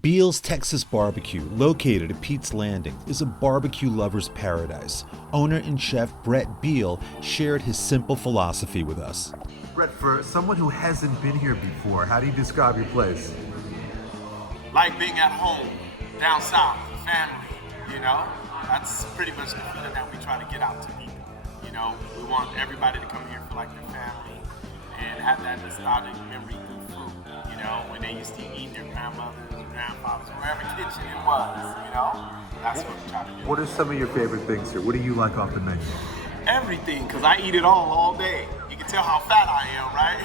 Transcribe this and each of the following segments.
Beale's Texas Barbecue, located at Pete's Landing, is a barbecue lover's paradise. Owner and chef Brett Beale shared his simple philosophy with us. Brett, for someone who hasn't been here before, how do you describe your place? Like being at home, down south, family, you know? That's pretty much the feeling that we try to get out to people. You know, we want everybody to come here for like their family and have that nostalgic memory through food, you know, when they used to eat their grandmothers, grandfathers, wherever kitchen it was, you know? That's what we try to do. What are some of your favorite things here? What do you like off the menu? Everything, because I eat it all day. You can tell how fat I am, right?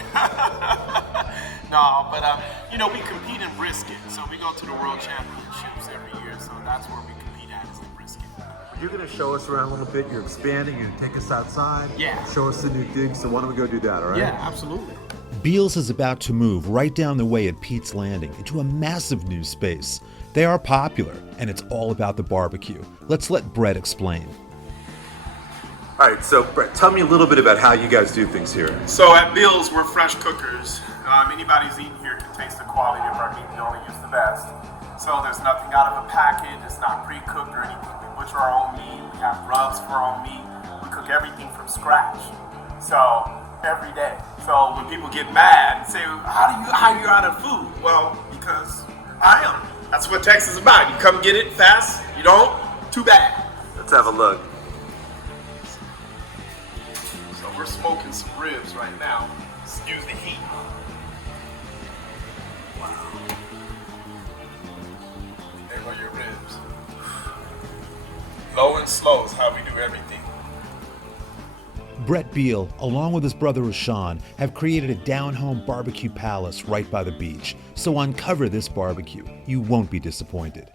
No, but you know, we compete in brisket, so we go to the World Championships every year, so that's where we compete at, is the brisket. You're going to show us around a little bit. You're expanding. You're going to take us outside. Yeah. Show us the new digs. So why don't we go do that, all right? Yeah, absolutely. Beale's is about to move right down the way at Pete's Landing into a massive new space. They are popular, and it's all about the barbecue. Let's let Brett explain. All right, so Brett, tell me a little bit about how you guys do things here. So at Beale's, we're fresh cookers. Anybody who's eating here can taste the quality of our meat. We only use the best. So there's nothing out of a package. It's not pre-cooked or anything. We butcher our own meat. We have rubs for our own meat. We cook everything from scratch. So every day. So when people get mad and say, how you out of food? Well, because I am. That's what Texas is about. You come get it fast. You don't, too bad. Let's have a look. So we're smoking some ribs right now. Excuse the heat. There go your ribs. Low and slow is how we do everything. Brett Beale, along with his brother Rashawn, have created a down-home barbecue palace right by the beach. So uncover this barbecue. You won't be disappointed.